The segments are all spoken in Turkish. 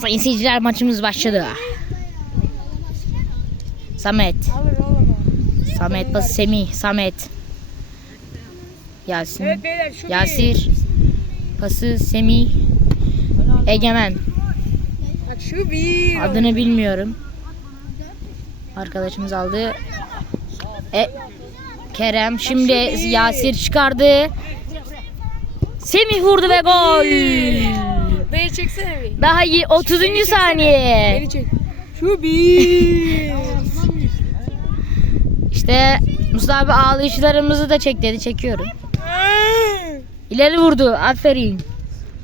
Sayın seyirciler maçımız başladı. Samet. Samet pası Semih. Samet. Yasin. Evet beyler. Yasir. Pası Semih. Egemen. Bak şu bir. Adını bilmiyorum. Arkadaşımız aldı. E, Kerem şimdi Yasir çıkardı. Semih vurdu ve gol. Beni çeksene bir. Daha iyi 30. saniye. Beni çek. Şu bir. İşte Mustafa abi ağlayışlarımızı da çek dedi. Çekiyorum. İleri vurdu. Aferin.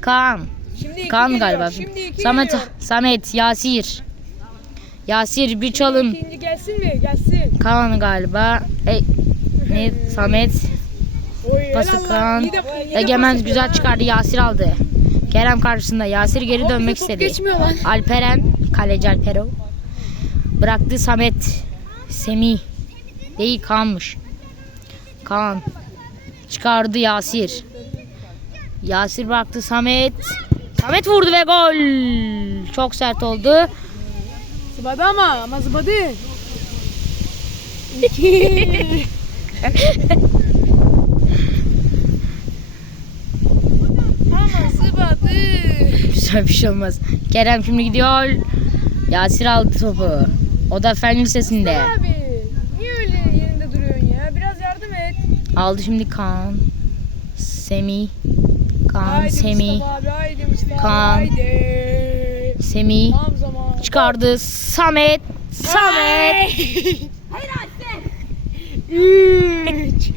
Kaan. Şimdi Kaan geliyor, galiba. Şimdi Samet, geliyor. Samet, Yasir. Yasir bir çalım. İkinci gelsin mi? Gelsin. Kaan galiba. E, ne? Samet. Oy, Pası. Kaan. Egemen güzel çıkardı. Yasir aldı. Kerem karşısında. Yasir geri dönmek istedi. Alperen. Kaleci Alpero. Bıraktı Samet. Semih. Değil Kaan'mış. Kaan. Çıkardı Yasir. Yasir bıraktı Samet. Samet vurdu ve gol. Çok sert oldu. Zıbadı ama ama zıbadı. İki. ama zıbadı. Güzel bir şey olmaz. Kerem şimdi gidiyor. Yasir aldı topu. O da Fen Lisesi'nde. Abi niye öyle yerinde duruyorsun ya? Biraz yardım et. Aldı şimdi Kaan. Semih. Kaan, Haydi Semih. Mustafa abi, haydi Mustafa Kaan. haydi. Semih. Tam zaman. Çıkardı. Samet. Samet. Üç.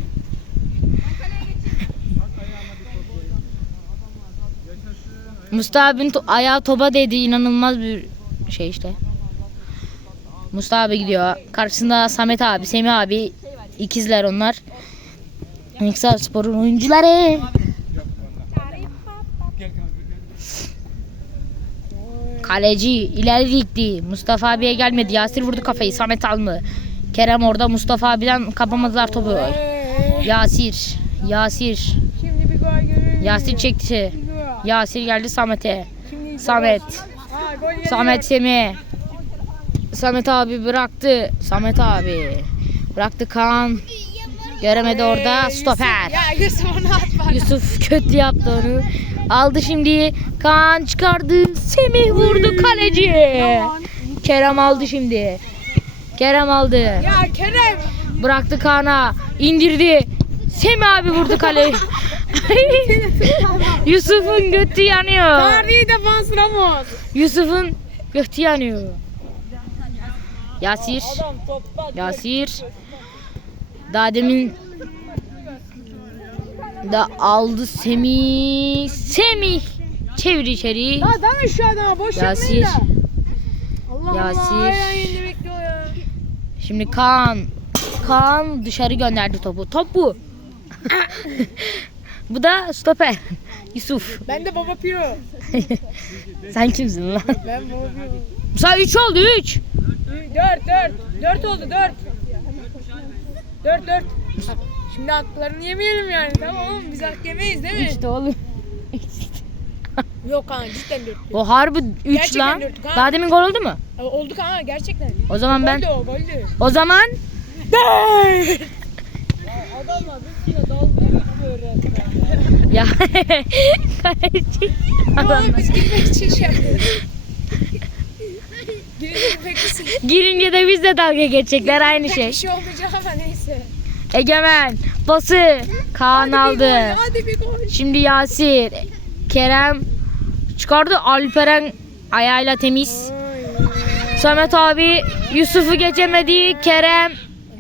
Mustafa abinin to- ayağı topa değdi. inanılmaz bir şey işte. Mustafa abi gidiyor. Karşısında Samet abi, Semih abi. ikizler onlar. Niksar Spor'un oyuncuları. Kaleci ileri dikti. Mustafa abiye gelmedi. Yasir vurdu kafayı. Samet aldı. Kerem orada Mustafa abiden kapamadılar topu. Yasir. Yasir. Şimdi bir gol. Yasir çekti. Yasir geldi Samet'e. Samet. Samet Semih. Samet abi bıraktı. Samet abi. Bıraktı Kaan. Göremedi orada. Ee, Stoper. Yusuf, ya Yusuf onu. Yusuf kötü yaptı onu. Aldı şimdi. Kaan çıkardı. Semih vurdu kaleci. Kerem aldı şimdi. Kerem aldı. Ya Kerem. Bıraktı Kaan'a. indirdi. Semih abi vurdu kaleyi. Yusuf'un götü yanıyor. Tarihi defans Ramos. Yusuf'un götü yanıyor. Yasir. Yasir. Daha demin da aldı Semih. Semih. Çevir içeri. Ya deme şu adama boş Yasir. yapmayın da. Allah Yasir. Allah. Hala yeni bekliyor ya. Şimdi Kaan. Kaan dışarı gönderdi topu. Top bu. Bu da stoper. Yusuf. Ben de Baba Piro. Sen kimsin lan? Ben Baba Piro. Musa 3 oldu 3. Dört dört. Dört oldu dört. Dört dört. Şimdi haklarını yemeyelim yani tamam oğlum biz hak yemeyiz değil mi? İşte oğlum. Yok kanka cidden dört. O harbi 3 Gerçekten lan. dört, ha. Daha demin gol oldu mu? Aa, Oldu kanka gerçekten. O zaman ben Goldü o goldü. o zaman dalga geçiyor ya kaleci Oğlum biz gitmek için şey yapıyoruz. Girince de biz de dalga geçecekler aynı Bir şey. şey olmayacak ama neyse. Egemen pası Kaan Hadi bir aldı. gol, hadi bir gol. Şimdi Yasir Kerem çıkardı Alperen ayağıyla temiz. Samet abi Yusuf'u geçemedi. Kerem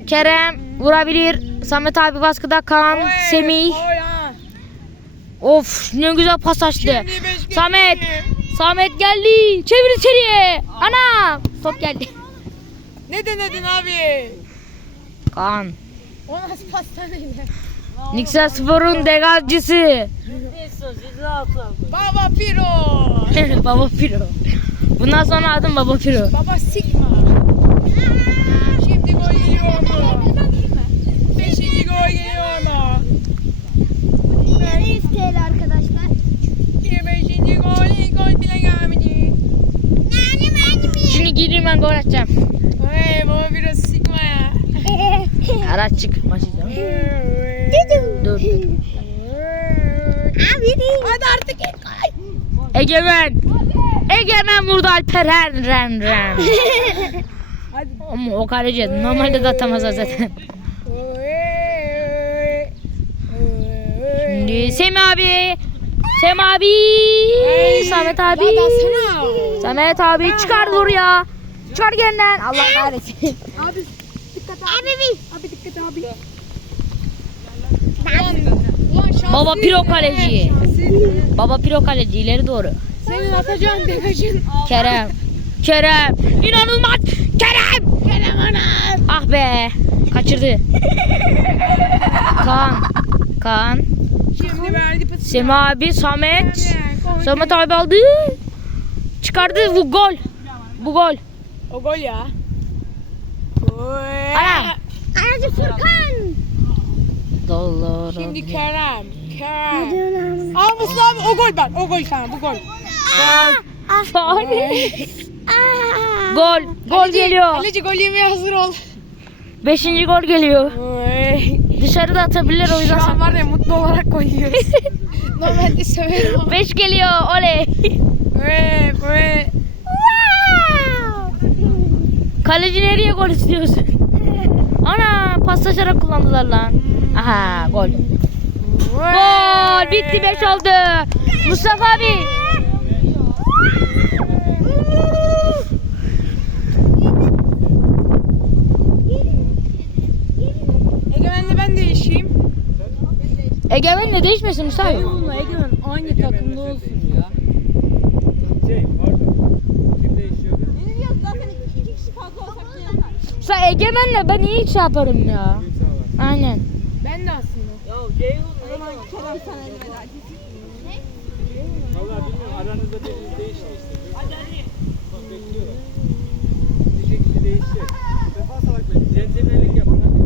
Kerem vurabilir. Samet abi baskıda Kaan Oy, Semih. oy. Of ne güzel pas açtı. Samet Samet geldi. Çevir içeriye. Ana top geldi. Ne denedin abi? Kaan. O nasıl pastaneydi? Niksel Spor'un degajcısı. Baba Piro. Baba Piro. Bundan sonra adım Baba Piro. Baba Sigma. Şimdi gol geliyor mu? Beşinci gol geliyor mu? TL arkadaşlar? Beşinci gol, ilk gol bile gelmedi. Geleyim ben gol atacağım. Hey baba biraz sıkma ya. Araç çık. Başlayacağım. Dur. dur. Hadi artık git. Egemen. Egemen vurdu Alperen. Ren ren. Hadi. Ama o kaleci normalde de atamaz zaten. Şimdi Semih abi. Semih abi. Samet abi. Samet abi çıkar oraya. Çıkar yeniden. Allah kahretsin. Abi dikkat abi. Abi Abi dikkat abi. Baba piro ya, kaleci. Baba piro kaleci ileri doğru. Senin atacağın degajın. Kerem. Kerem. İnanılmaz. Kerem. Kerem anam. Ah be. Kaçırdı. Kaan. Kaan. Şimdi verdi pası. Semih abi. Samet. Samet abi aldı. Çıkardı. Bu gol. Bu gol. O gol ya. Anam. Aracı Furkan. Dolar. Şimdi Kerem. Kerem. Al Mustafa abi o gol bak. O gol sana bu gol. Faul. Gol. Gol geliyor. Kaleci gol yemeye hazır ol. Beşinci gol geliyor. Dışarıda atabilir o yüzden. Şu an var ya mutlu olarak gol yiyoruz. Normalde söverim ama. Beş geliyor. Oley. Oy, oy. Kaleci nereye gol istiyorsun? Ana paslaşarak kullandılar lan. Aha gol. Gol bitti 5 oldu. Mustafa abi. Egemen'le ben değişeyim. Egemen'le değişmesin Mustafa. Onunla Egemen aynı takımda olsun ya. Şey pardon. Kim değişiyor? Mustafa Egemen'le ben iyi iş yaparım ya. Aynen. Ben de aslında. Valla bilmiyorum aranızda biriniz değişti işte. Bak bekliyorum. Bir şekilde değişecek. Defa salak böyle centilmenlik yapın hadi.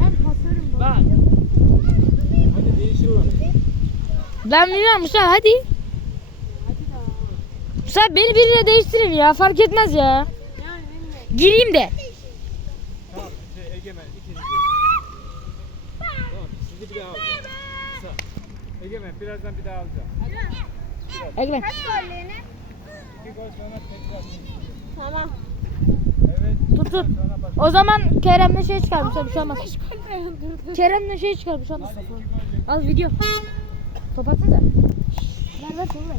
Ben pasarım bu. Bak. Hadi değişiyorlar. Ben bilmiyorum Mustafa hadi. Mustafa beni biriyle değiştirin ya fark etmez ya. Gireyim de. Tamam şey Egemen ikiniz. Tamam sizi bir daha alacağım. Kısa. Egemen birazdan bir daha alacağım. Egemen. İki gol sonra tekrar. Tamam. Evet. Tut tut. O zaman Kerem'le şey çıkar Mustafa bir şey olmaz. Kerem'le şey çıkar bir şey olmaz. Al video. Top atsana. Ver ver ver.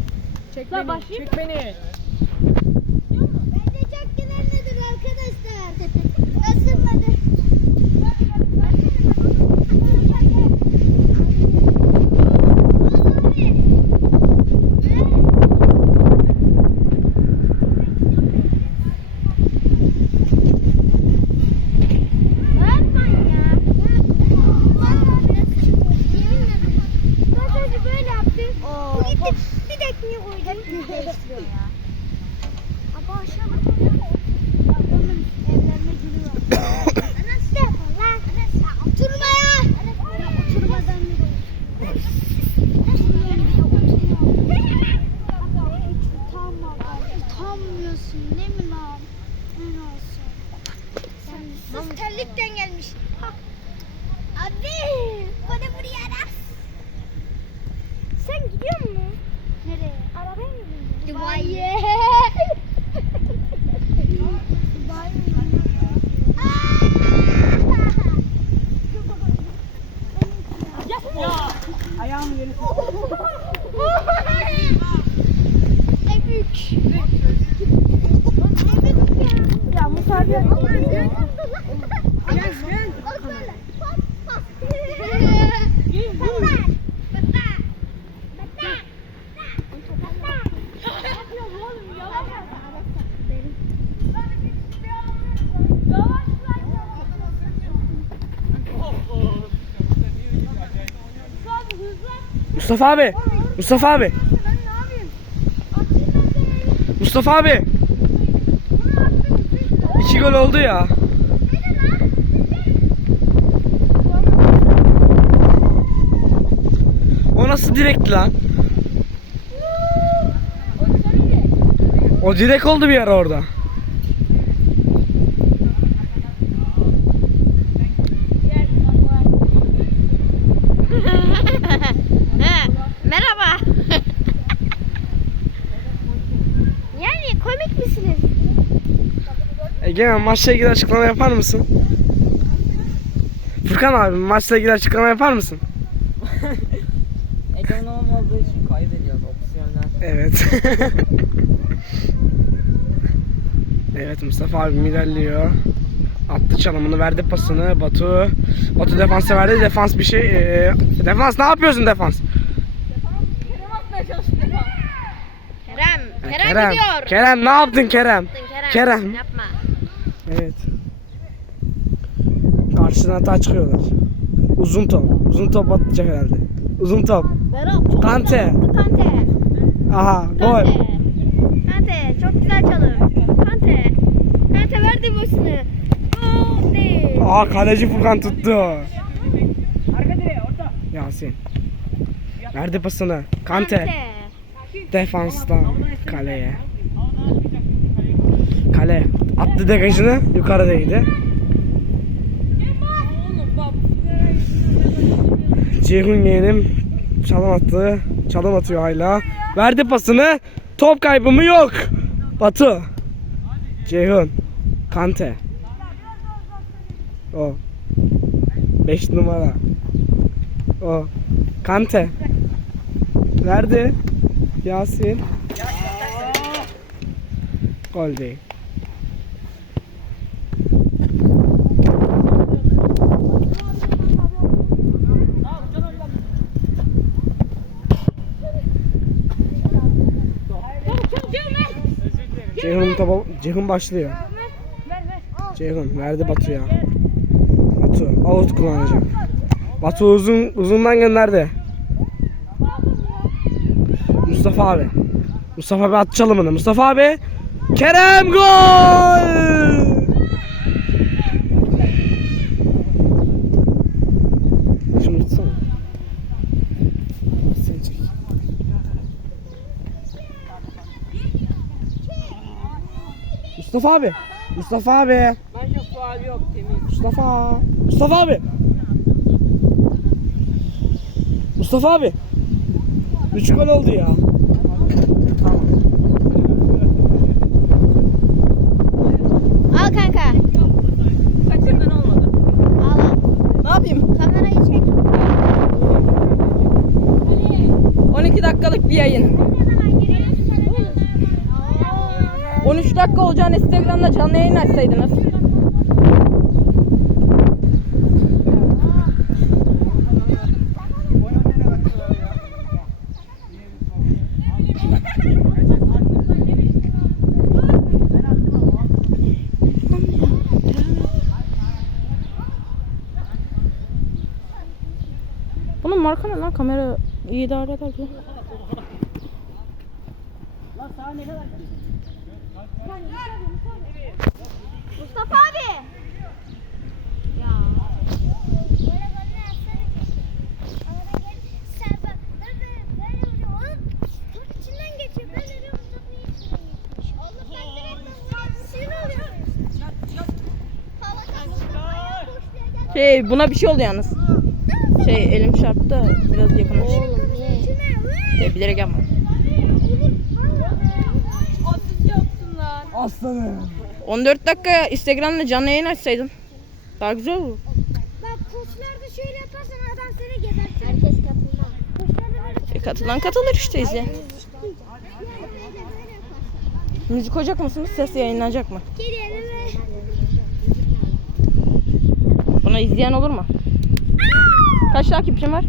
Çek Lan beni. başlayayım Çek beni. Bence çok güvenlidir arkadaşlar. Isınmadı. böyle yaptı. Bu gitti bir tekniği koydu. Değiştiriyor ya. Ama aşağı bakıyorum. Ablamın evlenme günü var. Nasıl yapalım lan? Oturma ya. Oturmadan yürü. Utanma lan. Utanmıyorsun değil mi lan? Ne olsun? Sen sus terlikten gelmiş. Abi bana buraya ara. Sen gidiyor musun? Nereye? Arabaya mı bindin? Dubai'ye. Dubai mi? Ayağım yeri. Ne büyük. Ya Musa abi. Gel gel. Mustafa abi. Mustafa abi. Mustafa abi. İki gol oldu ya. O nasıl direkt lan? O direkt oldu bir ara orada. Egemen maçla ilgili açıklama yapar mısın? Furkan abi maçla ilgili açıklama yapar mısın? Ekonomim olduğu için kaybediyoruz opsiyonlar. Evet. evet Mustafa abim ilerliyor. Attı çalımını verdi pasını Batu. Batu defansa verdi. Defans bir şey. eee, defans ne yapıyorsun defans? Kerem. Kerem, Kerem. gidiyor. Kerem ne yaptın Kerem? Kerem. Kerem. Yapma. Evet. Karşısına hata çıkıyorlar. Uzun top. Uzun top atacak herhalde. Uzun top. Berat çok Kante. güzel Kante. Aha gol. Kante. Kante çok güzel çalım. Kante. Kante verdi başını. Gol değil. Aha kaleci Furkan tuttu. Yasin. Verdi pasını. Kante. Defansta kaleye. Kale. Attı degajını yukarıdaydı. Ceyhun yeğenim çalım attı. Çalım atıyor hala. Verdi pasını. Top kaybı mı yok. Batu. Ceyhun. Kante. O. 5 numara. O. Kante. Verdi. Yasin. Gol değil. Ceyhun topa Ceyhun başlıyor. Ceyhun verdi Batu'ya. Batu out kullanacak. Batu uzun uzundan gönderdi. Mustafa abi. Mustafa abi at çalımını. Mustafa abi. Kerem gol! Şunu tutsana. Seni çek. Mustafa abi. Mustafa abi. Bence faal yok temiz. Mustafa. Mustafa abi. Mustafa abi. 3 gol oldu ya. Tamam. Al kanka. Kaçırdın olmadı. Al al. Ne yapayım? Kamerayı çek. 12 dakikalık bir yayın. 13 dakika olacağını Instagram'da canlı yayın açsaydınız. Bunun marka ne lan? Kamera iyi idare eder diyor. Mustafa abi. Ya. Şey buna bir şey oldu yalnız. Şey elim çarptı biraz yakınlaş. Oğlum niye? Şey, bilerek yapmadım. Aslanım. 14 dakika Instagram'da canlı yayın açsaydın. Daha güzel olur. Bak koçlarda şöyle yaparsan adam seni gebertir. Herkes katılmaz. E, katılan katılır işte izle. Müzik koyacak mısınız? Ses yayınlanacak mı? Buna izleyen olur mu? Kaç takipçin var?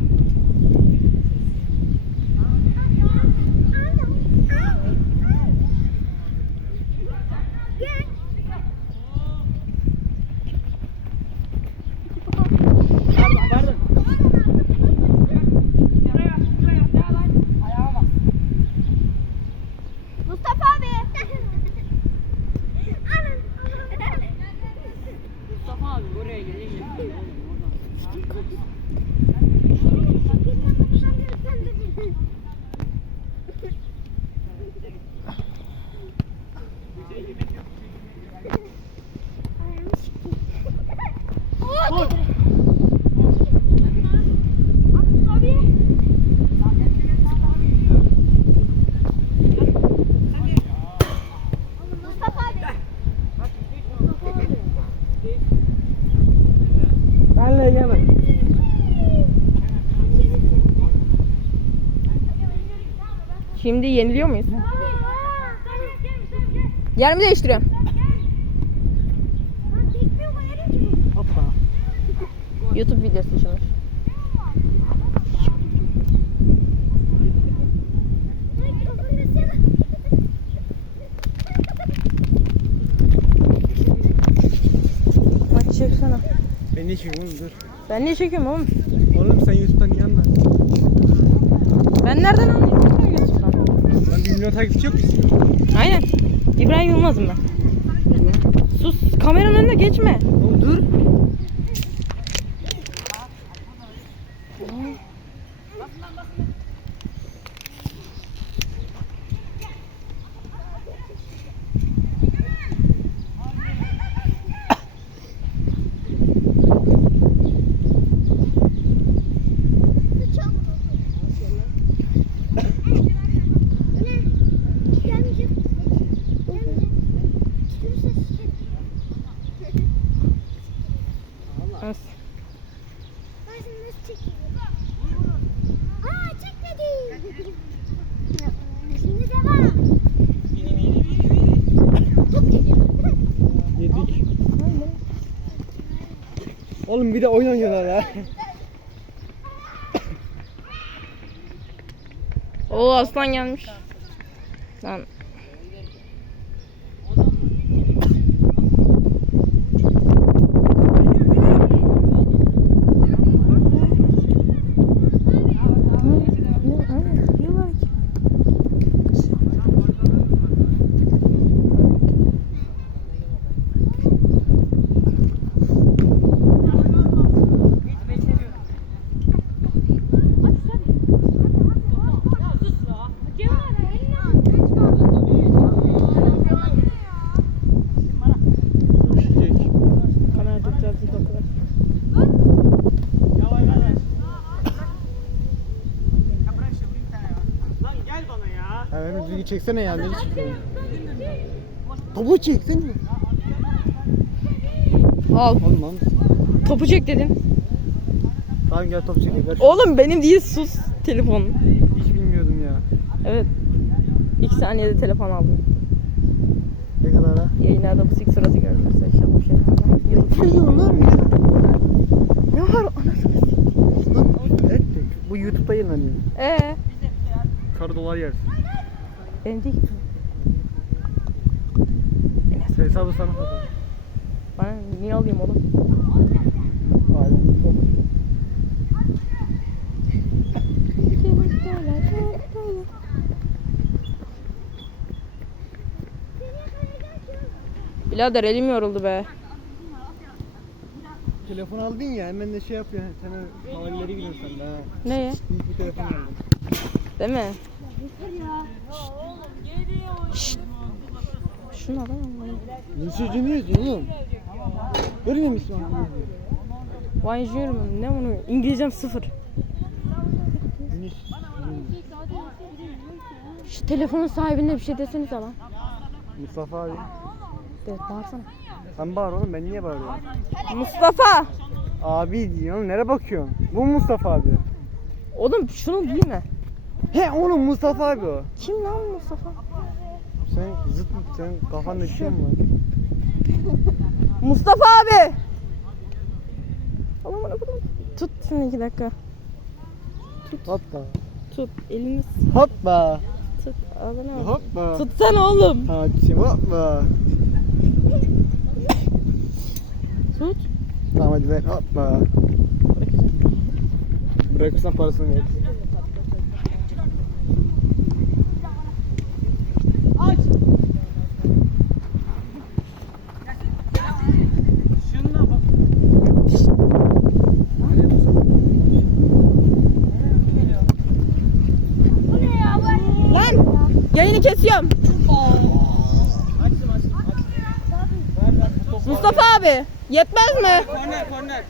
Dur. Benle gelin. Şimdi yeniliyor muyuz? Yer mi değiştiriyorum? YouTube videosu şimdi. Ay, kafasına. Maç çeksene. Ben ne çekiyorum oğlum dur. Ben niye çekiyorum oğlum? Oğlum sen YouTube'dan niye anlarsın? Ben nereden anlayayım? YouTube'dan. Lan 1 milyon takipçi yok musun? Aynen. İbrahim Yılmaz'ım ben. Sus kameranın önüne geçme. Oğlum dur. Gelmeyeceğim. Gelmeyeceğim. Tükürürse sıçarım. As. Ben seni nasıl çekeyim? Aa çekmedi. Şimdi devam. Top geliyor. Yedik. Bir de oyun oynuyorlar ha. Oo aslan gelmiş. Lan. Düşecek. Kamera tutacağız bir dakika. Düzgün çeksene ya. Ne çekiyorsun? Topu çeksene. Al. Oğlum lan. Topu çek dedin. Tamam gel top çekelim. Oğlum benim değil sus telefon. Hiç bilmiyordum ya. Evet. İki saniyede telefon aldım. Ne kadar ha? Yayınlarda bu sik sırası görmezse inşallah bir şey yapmam. Ne yiyorsun lan ya? Ne var anasını. Bu YouTube'da yayınlanıyor. Ee, Kar dolar yersin. Benim değil. Hesabı sana satarım. Bana niye alayım oğlum? Birader elim yoruldu be. Telefon aldın ya hemen de şey yapıyor. Sen havalilere gidiyorsun sen de ha. Neye? Büyük bir telefon aldın. Değil mi? Şşt. Şunu alamam? Ne sözünü yiyorsun oğlum? Görmüyor musun? Vay Junior ne bunu? İngilizcem sıfır. Şu telefonun sahibine bir şey desenize lan. Mustafa abi. Evet bağırsana. Sen bağır oğlum ben niye bağırıyorum? Mustafa! Abi diyorsun nereye bakıyorsun? Bu Mustafa abi. Oğlum şunu değil mi? He oğlum Mustafa abi o. Kim lan Mustafa? Sen zıt sen kafanda bir şey mi var? Mustafa abi! Allah'ım. Tut şunu iki dakika. Hoppa. Tut elini Hoppa. tut. Ağzına bak. Hoppa. Tutsana oğlum. Ha şey hoppa. Tut. Tamam hadi ver hoppa. Bırakırsan parasını ver. Lan! Yayını kesiyorum. Mustafa abi yetmez mi? Korner korner.